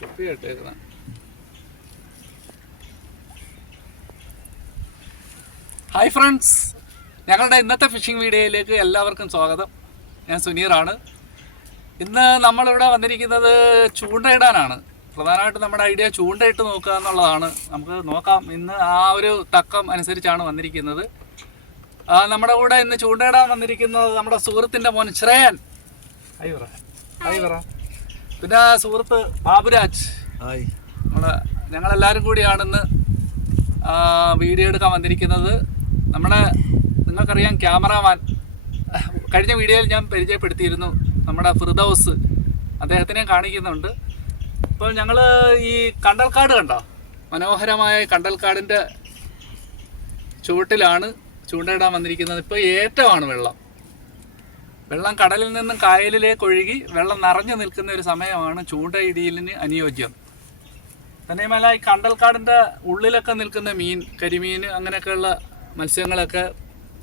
കുപ്പി ഇട്ടേക്കുന്ന. Hi friends ഞങ്ങളുടെ ഇന്നത്തെ ഫിഷിംഗ് വീഡിയോയിലേക്ക് എല്ലാവർക്കും സ്വാഗതം. ഞാൻ സുനീറാണ്. ഇന്ന് നമ്മളിവിടെ വന്നിരിക്കുന്നത് ചൂണ്ടയിടാനാണ്. പ്രധാനമായിട്ടും നമ്മുടെ ഐഡിയ ചൂണ്ടയിട്ട് നോക്കുക എന്നുള്ളതാണ്. നമുക്ക് നോക്കാം. ഇന്ന് ആ ഒരു തക്കം അനുസരിച്ചാണ് വന്നിരിക്കുന്നത്. നമ്മുടെ കൂടെ ഇന്ന് ചൂണ്ടയിടാൻ വന്നിരിക്കുന്നത് നമ്മുടെ സുഹൃത്തിന്റെ മോൻ ശ്രേയൻ ഹൈ പറ. പിന്നെ സുഹൃത്ത് ബാബുരാജ്. ഹായ്. നമ്മുടെ ഞങ്ങളെല്ലാവരും കൂടിയാണെന്ന് വീഡിയോ എടുക്കാൻ വന്നിരിക്കുന്നത്. നമ്മുടെ നിങ്ങൾക്കറിയാം ക്യാമറാമാൻ. കഴിഞ്ഞ വീഡിയോയിൽ ഞാൻ പരിചയപ്പെടുത്തിയിരുന്നു നമ്മുടെ ഫിർദൌസ്. അദ്ദേഹത്തിനെ കാണിക്കുന്നുണ്ട്. ഇപ്പോൾ ഞങ്ങൾ ഈ കണ്ടൽക്കാട് കണ്ടോ? മനോഹരമായ കണ്ടൽക്കാടിന്റെ ചുവട്ടിലാണ് ചൂണ്ടയിടാൻ വന്നിരിക്കുന്നത്. ഇപ്പോൾ ഏറ്റമാണ് വെള്ളം. വെള്ളം കടലിൽ നിന്നും കായലിലേക്ക് ഒഴുകി വെള്ളം നിറഞ്ഞു നിൽക്കുന്ന ഒരു സമയമാണ് ചൂണ്ടയിടിയലിന് അനുയോജ്യം. തന്നെയുമല്ല ഈ കണ്ടൽക്കാടിന്റെ ഉള്ളിലൊക്കെ നിൽക്കുന്ന മീൻ കരിമീൻ അങ്ങനെയൊക്കെയുള്ള മത്സ്യങ്ങളൊക്കെ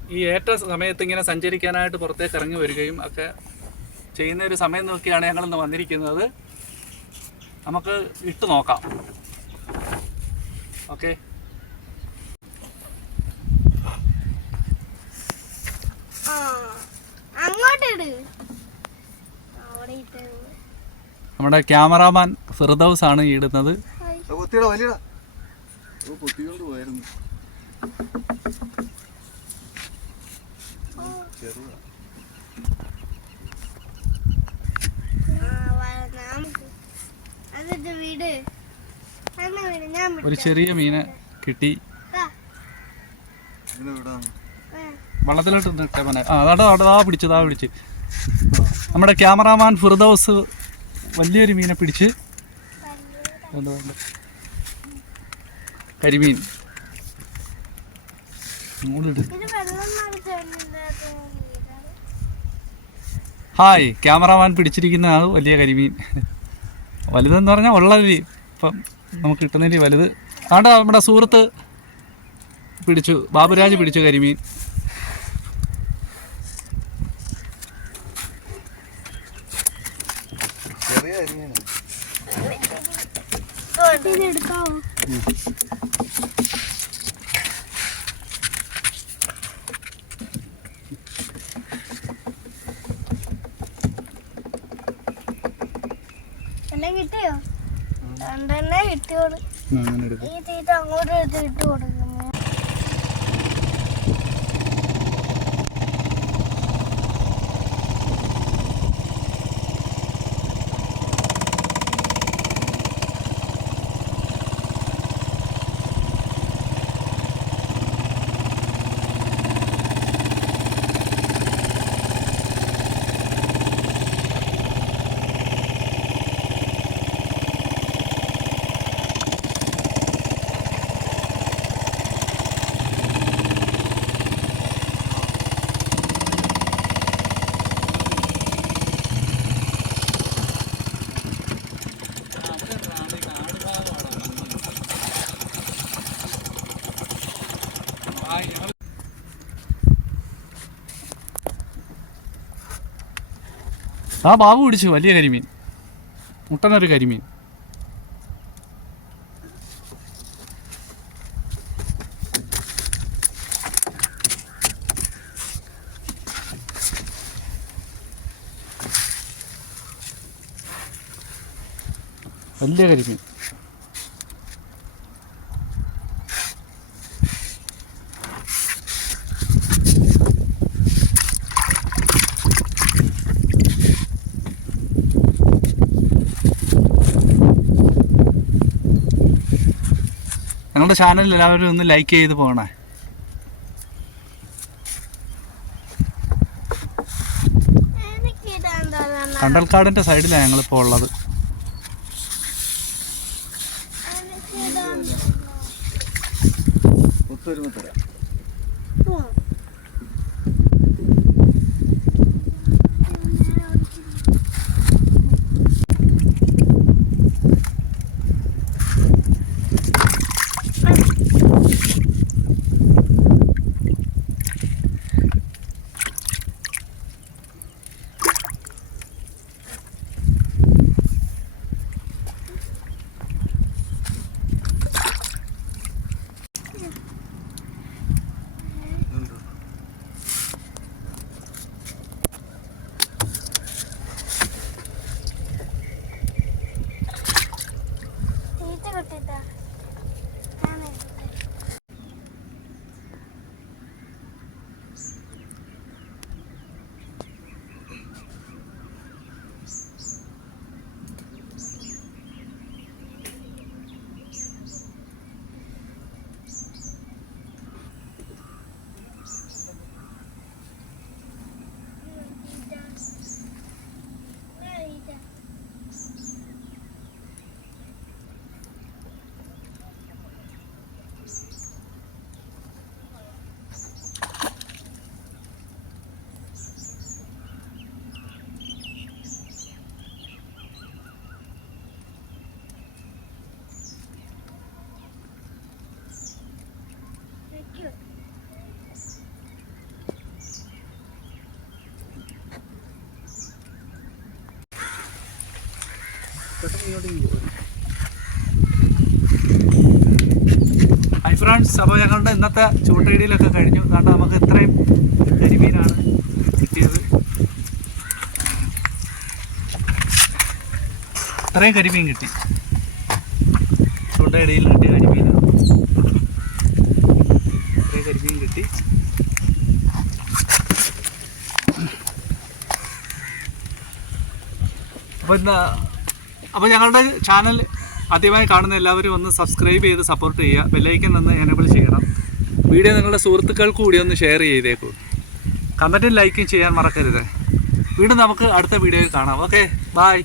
ഈ ഏറ്റ സമയത്ത് ഇങ്ങനെ സഞ്ചരിക്കാനായിട്ട് പുറത്തേക്ക് ഇറങ്ങി വരികയും ഒക്കെ ചെയ്യുന്ന ഒരു സമയം നോക്കിയാണ് ഞങ്ങളിന്ന് വന്നിരിക്കുന്നത്. നമുക്ക് ഇട്ട് നോക്കാം. ഓക്കെ. ആ, അങ്ങോട്ട് ഇട് അവിടെ ഇട്ട് നമ്മുടെ ക്യാമറാമാൻ ഫിർദൌസ് ആണ് ഈ ഇടുന്നത് ഒരു ചെറിയ മീനെ കിട്ടി. വിട്ടാ. വള്ളത്തിലോട്ട് നിട്ടേ മോനെ. ആ അതാ പിടിച്ചു ആ പിടിച്ച്. നമ്മുടെ ക്യാമറാമാൻ ഫിർദൌസ് വലിയൊരു മീനെ പിടിച്ച്. കരിമീൻ. ഹായ് ക്യാമറാമാൻ പിടിച്ചിരിക്കുന്ന ആ വലിയ കരിമീൻ. വലുതെന്ന് പറഞ്ഞാൽ ഉള്ളത് ഇപ്പം നമുക്ക് കിട്ടുന്നതിൽ വലുത്. ആണ്ടാ നമ്മുടെ സുഹൃത്ത് പിടിച്ചു ബാബുരാജ് പിടിച്ചു കരിമീൻ. കിട്ടിയോ? കിട്ടിയോളൂ ഈ തീറ്റ അങ്ങോട്ട് ഇട്ടു കൊടുക്കുന്നു ആ ബാബു പിടിച്ചു വലിയ കരിമീൻ. മുട്ടനൊരു കരിമീൻ. വലിയ കരിമീൻ. ഞങ്ങളുടെ ചാനൽ എല്ലാവരും ഒന്ന് ലൈക്ക് ചെയ്ത് പോകണേ. കണ്ടൽക്കാടിന്റെ കണ്ടൽക്കാടിന്റെ സൈഡിലാണ് ഞങ്ങളിപ്പോൾ ഉള്ളത്. ഒത്തൊരുമ തരാം. ഹൈ ഫ്രണ്ട്സ് അപ്പോൾ ഞങ്ങളുടെ ഇന്നത്തെ ചൂണ്ടയിടിയിലൊക്കെ കഴിഞ്ഞു. കാരണം നമുക്ക് ഇത്രയും കരിമീനാണ് കിട്ടിയത്. ഇത്രയും കരിമീൻ കിട്ടി. ചൂണ്ടയിടയിൽ കിട്ടിയ കരിമീനാണ്. ഇത്രയും കരിമീൻ കിട്ടി. അപ്പോൾ ഇന്ന് അപ്പോൾ ഞങ്ങളുടെ ചാനൽ ആദ്യമായി കാണുന്ന എല്ലാവരും ഒന്ന് സബ്സ്ക്രൈബ് ചെയ്ത് സപ്പോർട്ട് ചെയ്യുക. ബെല്ലൈക്കൻ ഒന്ന് എനേബിൾ ചെയ്യണം. വീഡിയോ നിങ്ങളുടെ സുഹൃത്തുക്കൾക്ക് കൂടി ഒന്ന് ഷെയർ ചെയ്തേക്കൂ. കമന്റും ലൈക്കും ചെയ്യാൻ മറക്കരുത്. വീണ്ടും നമുക്ക് അടുത്ത വീഡിയോയിൽ കാണാം. Okay bye